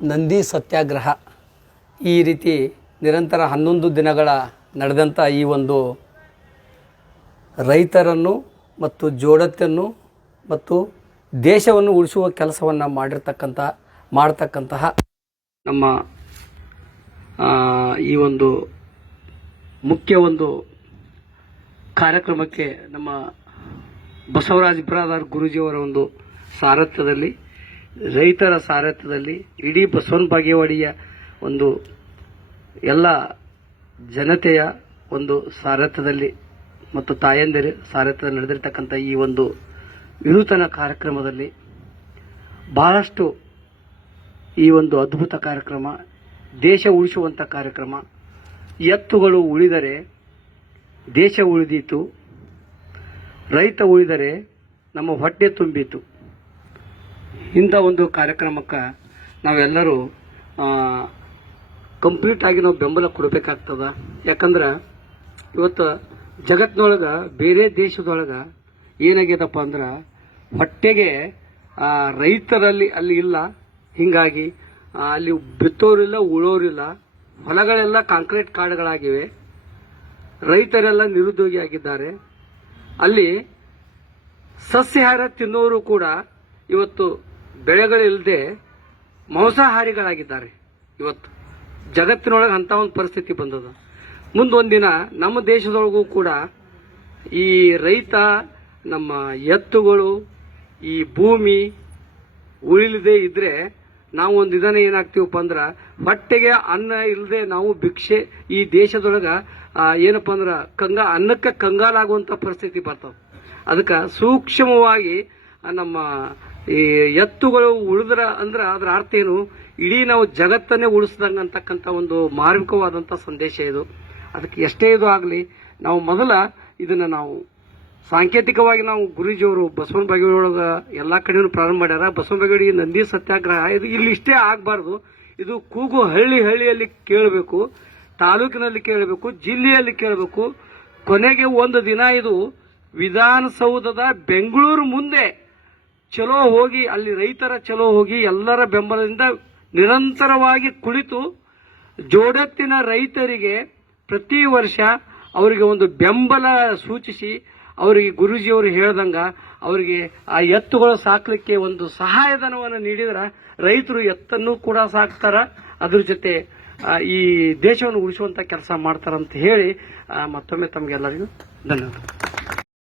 ನಂದಿ ಸತ್ಯಾಗ್ರಹ. ಈ ರೀತಿ ನಿರಂತರ ಹನ್ನೊಂದು ದಿನಗಳ ನಡೆದಂಥ ಈ ಒಂದು ರೈತರನ್ನು ಮತ್ತು ಜೋಡತ್ತನ್ನು ಮತ್ತು ದೇಶವನ್ನು ಉಳಿಸುವ ಕೆಲಸವನ್ನು ಮಾಡಿರ್ತಕ್ಕಂಥ ಮಾಡ್ತಕ್ಕಂತಹ ನಮ್ಮ ಈ ಒಂದು ಮುಖ್ಯ ಒಂದು ಕಾರ್ಯಕ್ರಮಕ್ಕೆ ನಮ್ಮ ಬಸವರಾಜ್ ಬ್ರಾದರ್ ಗುರೂಜಿಯವರ ಒಂದು ಸಾರಥ್ಯದಲ್ಲಿ ರೈತರ ಸಾರಥ್ಯದಲ್ಲಿ ಇಡೀ ಬಸವನ ಬಾಗೇವಾಡಿಯ ಒಂದು ಎಲ್ಲ ಜನತೆಯ ಒಂದು ಸಾರಥ್ಯದಲ್ಲಿ ಮತ್ತು ತಾಯಂದಿರ ಸಾರಥ್ಯದಲ್ಲಿ ನಡೆದಿರ್ತಕ್ಕಂಥ ಈ ಒಂದು ವಿನೂತನ ಕಾರ್ಯಕ್ರಮದಲ್ಲಿ ಬಹಳಷ್ಟು ಈ ಒಂದು ಅದ್ಭುತ ಕಾರ್ಯಕ್ರಮ, ದೇಶ ಉಳಿಸುವಂಥ ಕಾರ್ಯಕ್ರಮ, ಎತ್ತುಗಳು ಉಳಿದರೆ ದೇಶ ಉಳಿದೀತು, ರೈತ ಉಳಿದರೆ ನಮ್ಮ ಹೊಟ್ಟೆ ತುಂಬಿತು. ಇಂಥ ಒಂದು ಕಾರ್ಯಕ್ರಮಕ್ಕೆ ನಾವೆಲ್ಲರೂ ಕಂಪ್ಲೀಟ್ ಆಗಿ ನಾವು ಬೆಂಬಲ ಕೊಡಬೇಕಾಗ್ತದ. ಯಾಕಂದ್ರೆ ಇವತ್ತು ಜಗತ್ತಿನೊಳಗೆ ಬೇರೆ ದೇಶದೊಳಗೆ ಏನಾಗ್ಯದಪ್ಪ ಅಂದ್ರೆ ಹೊಟ್ಟೆಗೆ ರೈತರಲ್ಲಿ ಅಲ್ಲಿ ಇಲ್ಲ, ಹೀಗಾಗಿ ಅಲ್ಲಿ ಬಿತ್ತೋರಿಲ್ಲ, ಉಳೋರಿಲ್ಲ, ಹೊಲಗಳೆಲ್ಲ ಕಾಂಕ್ರೀಟ್ ಕಾಡುಗಳಾಗಿವೆ, ರೈತರೆಲ್ಲ ನಿರುದ್ಯೋಗಿ ಆಗಿದ್ದಾರೆ ಅಲ್ಲಿ ಸಸ್ಯಾಹಾರ ತಿನ್ನೋರು ಕೂಡ ಇವತ್ತು ಬೆಳೆಗಳಿಲ್ಲದೆ ಮಾಂಸಾಹಾರಿಗಳಾಗಿದ್ದಾರೆ. ಇವತ್ತು ಜಗತ್ತಿನೊಳಗೆ ಅಂತ ಒಂದು ಪರಿಸ್ಥಿತಿ ಬಂದದ. ಮುಂದೊಂದಿನ ನಮ್ಮ ದೇಶದೊಳಗೂ ಕೂಡ ಈ ರೈತ, ನಮ್ಮ ಎತ್ತುಗಳು, ಈ ಭೂಮಿ ಉಳಿಲದೆ ಇದ್ರೆ ನಾವು ಒಂದು ಇದನ್ನ ಏನಾಗ್ತೀವಪ್ಪ ಅಂದ್ರ ಹೊಟ್ಟೆಗೆ ಅನ್ನ ಇಲ್ಲದೆ ನಾವು ಭಿಕ್ಷೆ ಈ ದೇಶದೊಳಗೆ ಏನಪ್ಪ ಅಂದ್ರೆ ಕಂಗ, ಅನ್ನಕ್ಕೆ ಕಂಗಾಲಾಗುವಂಥ ಪರಿಸ್ಥಿತಿ ಬರ್ತವೆ. ಅದಕ್ಕೆ ಸೂಕ್ಷ್ಮವಾಗಿ ನಮ್ಮ ಈ ಎತ್ತುಗಳು ಉಳಿದ್ರ ಅಂದ್ರೆ ಅದರ ಅರ್ಥ ಏನು? ಇಡೀ ನಾವು ಜಗತ್ತನ್ನೇ ಉಳಿಸ್ದಂಗ ಅಂತಕ್ಕಂಥ ಒಂದು ಮಾರ್ಮಿಕವಾದಂಥ ಸಂದೇಶ ಇದು. ಅದಕ್ಕೆ ಎಷ್ಟೇ ಇದು ಆಗಲಿ, ನಾವು ಮೊದಲ ಇದನ್ನ ನಾವು ಸಾಂಕೇತಿಕವಾಗಿ ನಾವು ಗುರೂಜಿಯವರು ಬಸವನ ಬಾಗೇವಾಡಿಯೊಳಗ ಎಲ್ಲ ಕಡೆಯೂ ಪ್ರಾರಂಭ ಮಾಡ್ಯಾರ. ಬಸವನ ಬಾಗೇವಾಡಿ ನಂದಿ ಸತ್ಯಾಗ್ರಹ ಇದು ಇಲ್ಲಿ ಇಷ್ಟೇ ಆಗಬಾರ್ದು. ಇದು ಕೂಗು ಹಳ್ಳಿ ಹಳ್ಳಿಯಲ್ಲಿ ಕೇಳಬೇಕು, ತಾಲೂಕಿನಲ್ಲಿ ಕೇಳಬೇಕು, ಜಿಲ್ಲೆಯಲ್ಲಿ ಕೇಳಬೇಕು. ಕೊನೆಗೆ ಒಂದು ದಿನ ಇದು ವಿಧಾನಸೌಧದ ಬೆಂಗಳೂರು ಮುಂದೆ ಚಲೋ ಹೋಗಿ, ಅಲ್ಲಿ ರೈತರ ಚಲೋ ಹೋಗಿ, ಎಲ್ಲರ ಬೆಂಬಲದಿಂದ ನಿರಂತರವಾಗಿ ಕುಳಿತು ಜೋಡತ್ತಿನ ರೈತರಿಗೆ ಪ್ರತಿ ವರ್ಷ ಅವರಿಗೆ ಒಂದು ಬೆಂಬಲ ಸೂಚಿಸಿ, ಅವರಿಗೆ ಗುರೂಜಿಯವರು ಹೇಳ್ದಂಗ ಅವರಿಗೆ ಆ ಎತ್ತುಗಳು ಸಾಕಲಿಕ್ಕೆ ಒಂದು ಸಹಾಯಧನವನ್ನು ನೀಡಿದ್ರೆ ರೈತರು ಎತ್ತನ್ನು ಕೂಡ ಸಾಕ್ತಾರ. ಅದ್ರ ಜೊತೆ ಈ ದೇಶವನ್ನು ಉಳಿಸುವಂತ ಕೆಲಸ ಮಾಡ್ತಾರಂತ ಹೇಳಿ ಮತ್ತೊಮ್ಮೆ ತಮಗೆಲ್ಲರಿಗೂ ಧನ್ಯವಾದ